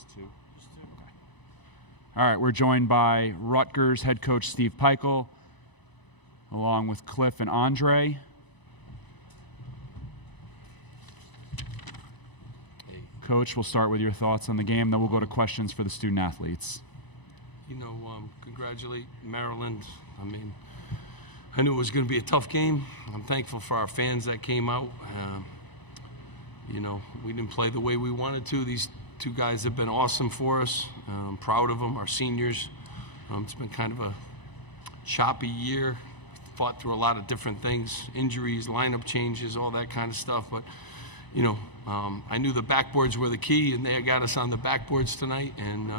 Just two. Okay. All right, we're joined by Rutgers head coach Steve Pikiell, along with Cliff and Andre. Coach, we'll start with your thoughts on the game, then we'll go to questions for the student athletes. Congratulate Maryland. I mean, I knew it was going to be a tough game. I'm thankful for our fans that came out. We didn't play the way we wanted to. These two guys have been awesome for us. I'm proud of them, our seniors. It's been kind of a choppy year. Fought through a lot of different things, injuries, lineup changes, all that kind of stuff. But I knew the backboards were the key, and they got us on the backboards tonight. And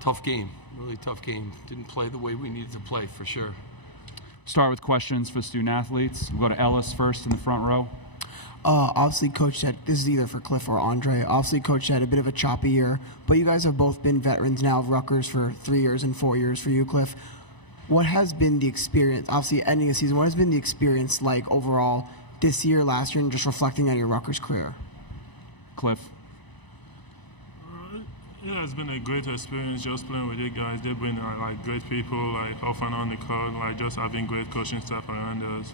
tough game, really tough game. Didn't play the way we needed to play, for sure. Start with questions for student athletes. We'll go to Ellis first in the front row. Obviously, Coach said, this is either for Cliff or Andre. Obviously, Coach said a bit of a choppy year, but you guys have both been veterans now of Rutgers for 3 years and 4 years for you, Cliff. What has been the experience, obviously ending the season, what has been the experience like overall this year, last year, and just reflecting on your Rutgers career? Cliff. Yeah, it's been a great experience just playing with you guys. They've been great people, off and on the court, just having great coaching staff around us.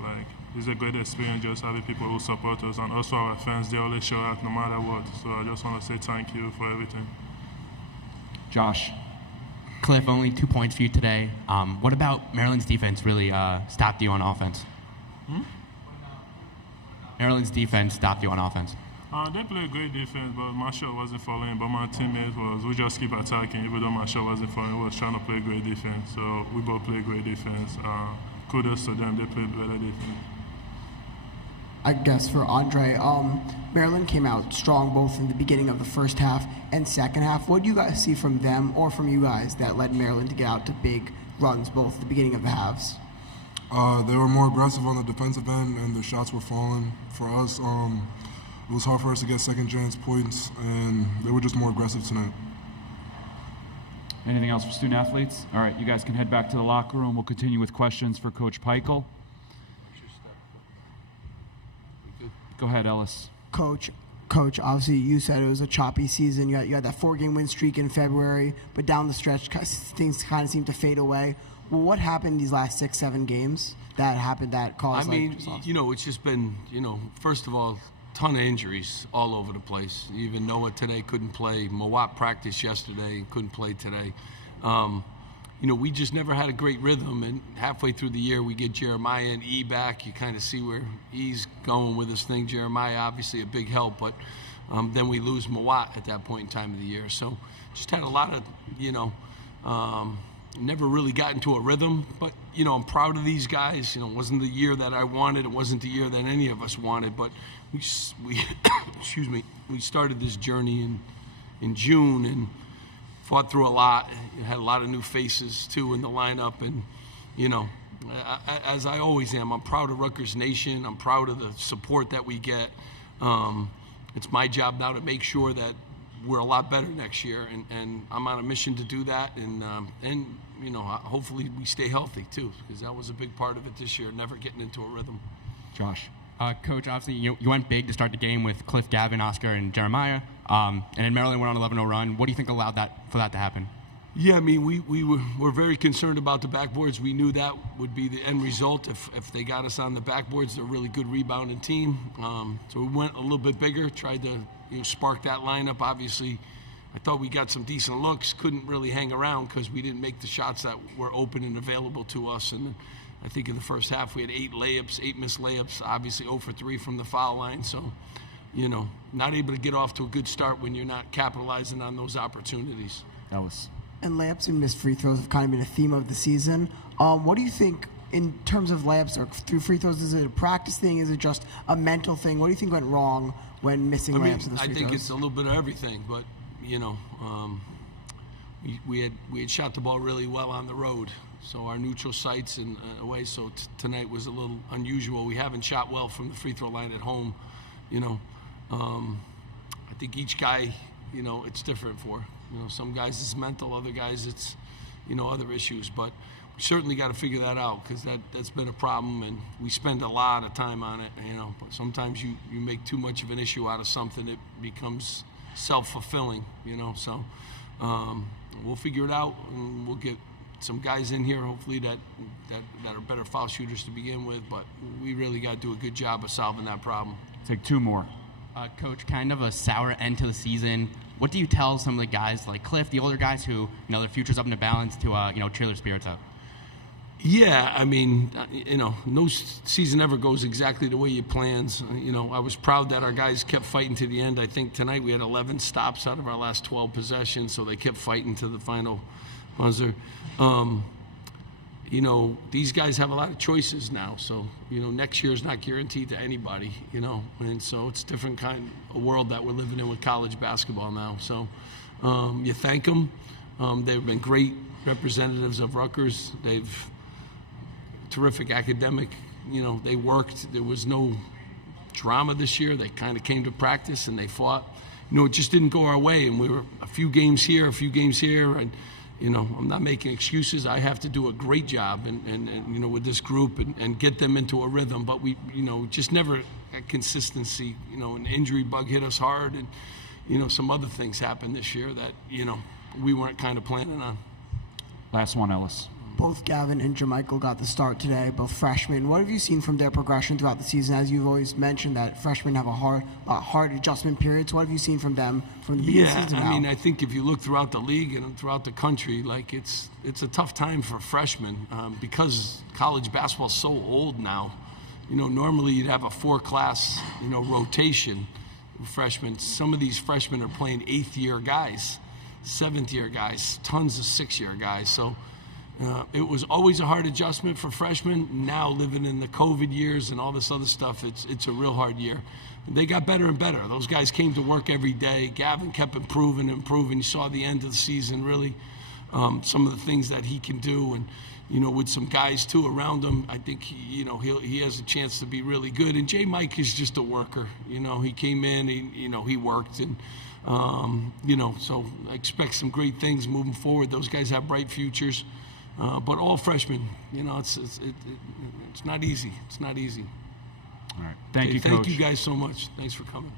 It's a great experience just having people who support us, and also our fans. They always show up no matter what. So I just want to say thank you for everything. Josh. Cliff, only 2 points for you today. What about Maryland's defense really stopped you on offense? Maryland's defense stopped you on offense. They played great defense, but my shot wasn't falling. But my teammates we just keep attacking, even though my shot wasn't falling. We was trying to play great defense. So we both played great defense. Kudos to them. They played better defense. I guess for Andre, Maryland came out strong both in the beginning of the first half and second half. What do you guys see from them or from you guys that led Maryland to get out to big runs both at the beginning of the halves? They were more aggressive on the defensive end, and the shots were falling. For us, it was hard for us to get second chance points, and they were just more aggressive tonight. Anything else for student athletes? All right, you guys can head back to the locker room. We'll continue with questions for Coach Pikiell. Go ahead, Ellis. Coach, obviously you said it was a choppy season. You had that 4-game win streak in February, but down the stretch, things kind of seemed to fade away. Well, what happened these last 6-7 games that happened that caused? It's just been, first of all, ton of injuries all over the place. Even Noah today couldn't play. Mawat practiced yesterday, couldn't play today. We just never had a great rhythm, and halfway through the year we get Jeremiah and E back. You kind of see where E's going with his thing. Jeremiah obviously a big help, but then we lose Mawat at that point in time of the year. So just had a lot of, never really got into a rhythm, but I'm proud of these guys. It wasn't the year that I wanted. It wasn't the year that any of us wanted, but we excuse me, we started this journey in June and fought through a lot. Had a lot of new faces too in the lineup, and as I always am, I'm proud of Rutgers Nation. I'm proud of the support that we get. It's my job now to make sure that we're a lot better next year, and I'm on a mission to do that, and hopefully we stay healthy too, because that was a big part of it this year, never getting into a rhythm. Josh. Coach, obviously you went big to start the game with Cliff, Gavin, Oscar, and Jeremiah, and then Maryland went on an 11-0 run. What do you think allowed for that to happen? Yeah, I mean, we were very concerned about the backboards. We knew that would be the end result if they got us on the backboards. They're a really good rebounding team. So we went a little bit bigger, tried to spark that lineup. Obviously, I thought we got some decent looks, couldn't really hang around because we didn't make the shots that were open and available to us. And I think in the first half we had 8 missed layups, obviously 0 for 3 from the foul line. So, not able to get off to a good start when you're not capitalizing on those opportunities. Ellis. And layups and missed free throws have kind of been a theme of the season. What do you think in terms of layups or through free throws? Is it a practice thing? Is it just a mental thing? What do you think went wrong when missing layups and free throws? I think it's a little bit of everything, but we had shot the ball really well on the road, so our neutral sites and away. So tonight was a little unusual. We haven't shot well from the free throw line at home. I think each guy, it's different for. Some guys it's mental, other guys it's, other issues. But we certainly got to figure that out, because that's been a problem, and we spend a lot of time on it. But sometimes you make too much of an issue out of something, it becomes self-fulfilling, you know. So we'll figure it out, and we'll get some guys in here, hopefully that are better foul shooters to begin with. But we really got to do a good job of solving that problem. Take two more. Coach, kind of a sour end to the season. What do you tell some of the guys like Cliff, the older guys who, their future's up in the balance to, cheer their spirits up? Yeah, I mean, no season ever goes exactly the way you plans. I was proud that our guys kept fighting to the end. I think tonight we had 11 stops out of our last 12 possessions, so they kept fighting to the final buzzer. These guys have a lot of choices now, so, next year is not guaranteed to anybody, and so it's a different kind of world that we're living in with college basketball now. So you thank them. They've been great representatives of Rutgers. They've terrific academic, they worked. There was no drama this year. They kind of came to practice and they fought. It just didn't go our way, and we were a few games here, and I'm not making excuses. I have to do a great job and with this group and get them into a rhythm, but we just never had consistency. An injury bug hit us hard, and some other things happened this year that we weren't kind of planning on. Last one, Ellis. Both Gavin and Jermichael got the start today, both freshmen. What have you seen from their progression throughout the season? As you've always mentioned that freshmen have a hard adjustment period. So what have you seen from them from the beginning of the season now? I mean, I think if you look throughout the league and throughout the country, like it's a tough time for freshmen because college basketball is so old now. Normally you'd have a 4-class, rotation of freshmen. Some of these freshmen are playing 8th-year guys, 7th-year guys, tons of 6-year guys. So it was always a hard adjustment for freshmen. Now, living in the COVID years and all this other stuff, it's a real hard year. They got better and better. Those guys came to work every day. Gavin kept improving. You saw the end of the season, really, some of the things that he can do. And, with some guys, too, around him, I think, he has a chance to be really good. And J. Mike is just a worker. He came in, he worked. And, so I expect some great things moving forward. Those guys have bright futures. But all freshmen, it's not easy. It's not easy. All right. Thank you, Coach. Thank you guys so much. Thanks for coming.